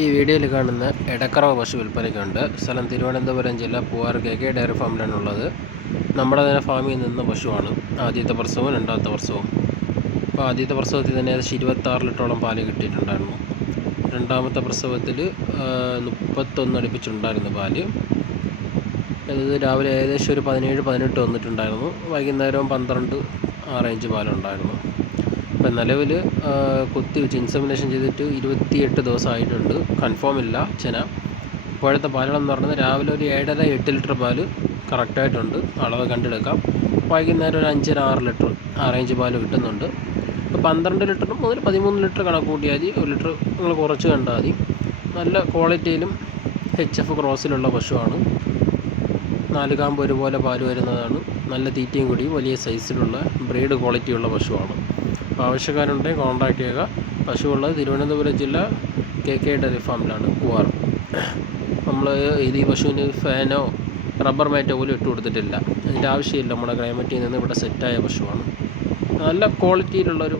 ഈ വീഡിയോയിൽ കാണുന്ന എടക്കറവ പശു വിൽപ്പനയ്ക്കുണ്ട്. സ്ഥലം തിരുവനന്തപുരം ജില്ല പൂവാർ കെ കെ ഡയറി ഫാമിലാണുള്ളത് നമ്മുടെ തന്നെ ഫാമിൽ നിന്ന പശുവാണ്. ആദ്യത്തെ പ്രസവവും രണ്ടാമത്തെ പ്രസവവും. അപ്പോൾ ആദ്യത്തെ പ്രസവത്തിൽ തന്നെ ഏകദേശം ഇരുപത്താറ് ലിറ്ററോളം പാൽ കിട്ടിയിട്ടുണ്ടായിരുന്നു. രണ്ടാമത്തെ പ്രസവത്തിൽ മുപ്പത്തൊന്ന് അടുപ്പിച്ചുണ്ടായിരുന്നു പാൽ. അതായത് രാവിലെ ഏകദേശം ഒരു പതിനേഴ് പതിനെട്ട് വന്നിട്ടുണ്ടായിരുന്നു. വൈകുന്നേരം പന്ത്രണ്ട് ആ റേഞ്ച് പാലുണ്ടായിരുന്നു. ഇപ്പം നിലവിൽ കുത്തി വെച്ച് ഇൻസമിനേഷൻ ചെയ്തിട്ട് ഇരുപത്തിയെട്ട് ദിവസമായിട്ടുണ്ട്. കൺഫേം ഇല്ല ചെന. ഇപ്പോഴത്തെ പാലണം എന്ന് പറഞ്ഞാൽ രാവിലെ ഒരു ഏഴര എട്ട് ലിറ്റർ പാൽ കറക്റ്റായിട്ടുണ്ട്. അളവ് കണ്ടെടുക്കാം. വൈകുന്നേരം ഒരു അഞ്ചര ആറ് ലിറ്റർ ആ റേഞ്ച് പാൽ കിട്ടുന്നുണ്ട്. ഇപ്പോൾ പന്ത്രണ്ട് ലിറ്ററും മുതൽ പതിമൂന്ന് ലിറ്റർ കണക്ക് കൂട്ടിയാൽ മതി. ഒരു ലിറ്റർ നിങ്ങൾ കുറച്ച് കണ്ടാൽ മതി. നല്ല ക്വാളിറ്റിയിലും എച്ച് എഫ് ക്രോസിലുള്ള പശുവാണ്. നാല് കാമ്പ് ഒരുപോലെ പാൽ വരുന്നതാണ്. നല്ല തീറ്റയും കൂടി വലിയ സൈസിലുള്ള ബ്രീഡ് ക്വാളിറ്റിയുള്ള പശുവാണ്. ആവശ്യക്കാരുണ്ടെങ്കിൽ കോൺടാക്ട് ചെയ്യുക. പശുവുള്ളത് തിരുവനന്തപുരം ജില്ല കെ കെ ഡയറി ഫാമിലാണ് പൂവാർ നമ്മൾ ഇത് ഈ പശുവിന് ഫാനോ റബ്ബർ മാറ്റോ പോലും ഇട്ട് കൊടുത്തിട്ടില്ല. അതിന്റെ ആവശ്യമില്ല നമ്മുടെ ക്ലൈമറ്റിൽ നിന്ന് ഇവിടെ സെറ്റായ പശുവാണ്. നല്ല ക്വാളിറ്റിയിലുള്ളൊരു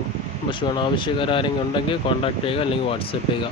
പശുവാണ്. ആവശ്യക്കാരെങ്കിലും ഉണ്ടെങ്കിൽ കോൺടാക്ട് ചെയ്യുക അല്ലെങ്കിൽ വാട്സപ്പ് ചെയ്യുക.